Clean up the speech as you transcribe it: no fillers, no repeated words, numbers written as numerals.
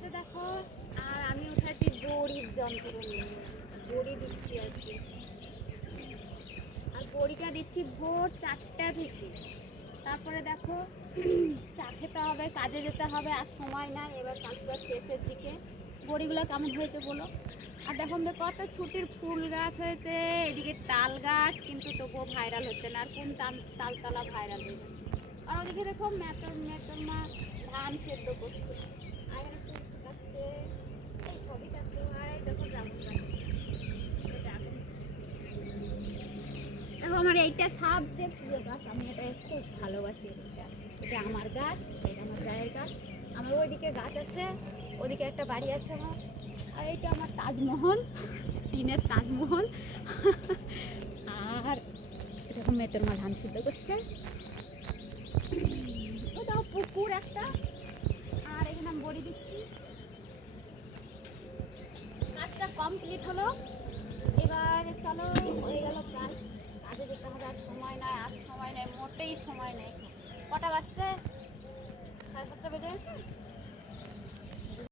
এটা দেখো। আর আমি উঠাচ্ছি বড়ির যন্ত্র নিয়ে, বড়ি দিচ্ছি আর কি। আর বড়িটা দিচ্ছি ভোর 4টা থেকে। তারপরে দেখো চা খেতে হবে, কাজে যেতে হবে, আর সময় নাই। এবার কাজটা শেষের দিকে। বড়িগুলো কেমন হয়েছে বলো। আর দেখো আমাদের কত ছুটির ফুল গাছ হয়েছে, এদিকে তাল গাছ, কিন্তু তবুও ভাইরাল হচ্ছে না। আর কোন তালতলা ভাইরাল হয়ে যাচ্ছে। আর ওদিকে দেখো মেটর মেটর মা ধান সেদ্ধ করছে, আর এখানে ফুল ফুটাচ্ছে। এই সবইটা তো। আর এই দেখো ড্রাগন গাছ, ড্রাগন। দেখো আমার এইটা সবচেয়ে প্রিয় গাছ, আমি এটা খুব ভালোবাসি। এটা আমার গাছ, এটা আমার জায়ের গাছ। আমার ওইদিকে গাছ আছে, ওদিকে একটা বাড়ি আছে আমার। আর এইটা আমার তাজমহল, টিনের তাজমহল। আর এরকম মেতের মা ধান সিদ্ধ করছে। ওটাও পুকুর একটা। আর এখানে আমি বড়ি দিচ্ছি। কাজটা কমপ্লিট হলো। এবার চলো, হয়ে গেল প্রায়। কাজে যেতে হবে, আর সময় নাই, আর সময় নেই, মোটেই সময় নেই। কটা বাজছে? 7:30 বেজে গেছে।